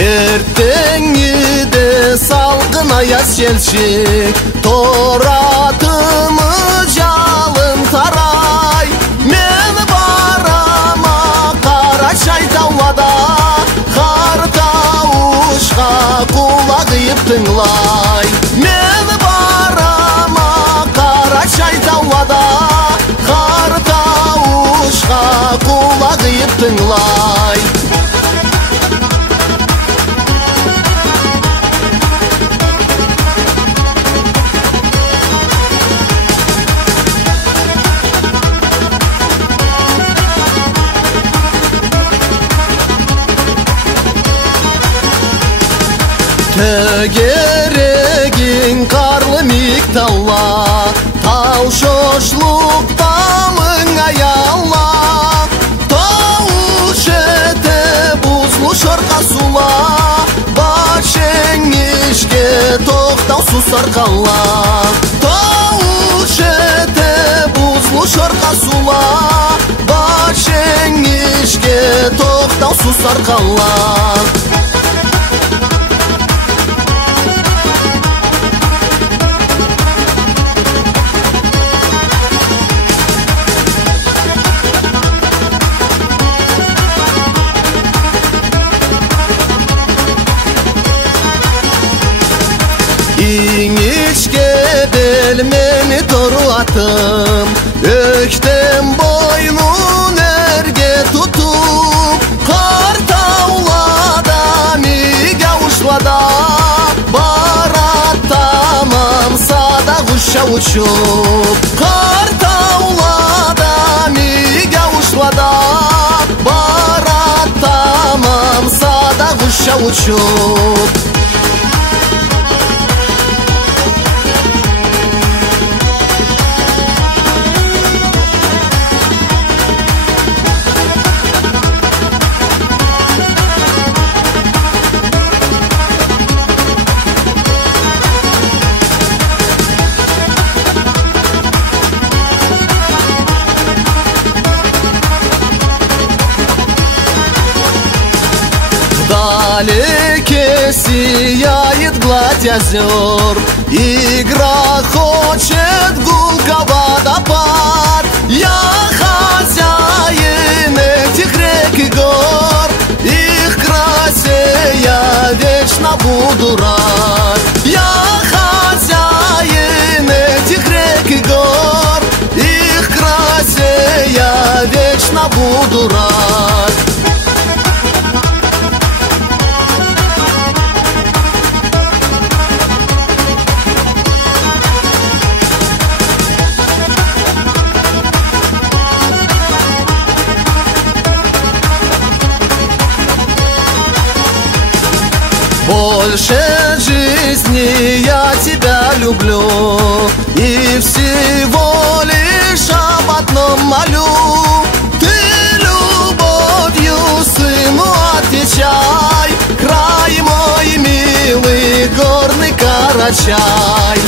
Ertеңide салқын аяз желші, торатымы жалын тарай. Мен барама Қарашай таулада, қар тауышқа құлақ үйіп тыңлай. Мен барама Қарашай таулада, қар тауышқа құлақ үйіп тыңлай. Тегерегин қарлы мик таула, тау шошлықта мың аялла. Тауыш еті бұзлы шырқа сула, башеңішке тоқтау сусар қалла. Тауыш еті бұзлы шырқа сула, башеңішке тоқтау сусар қалла. İngişke belmeni toru atım, öktem boynun erge tutup, kar tavlada miga uşlada, barat tamam sada kuşa uçup. Kar tavlada miga uşlada, barat tamam sada kuşa uçup. Вдалеке сияет гладь озер, игра хочет гулка водопад. Я хозяин этих рек и гор, их красе я вечно буду рад. Я хозяин этих рек и гор, их красе я вечно буду рад. Больше жизни я тебя люблю и всего лишь об одном молю. Ты любовью сыну отвечай, край мой милый горный Карачай.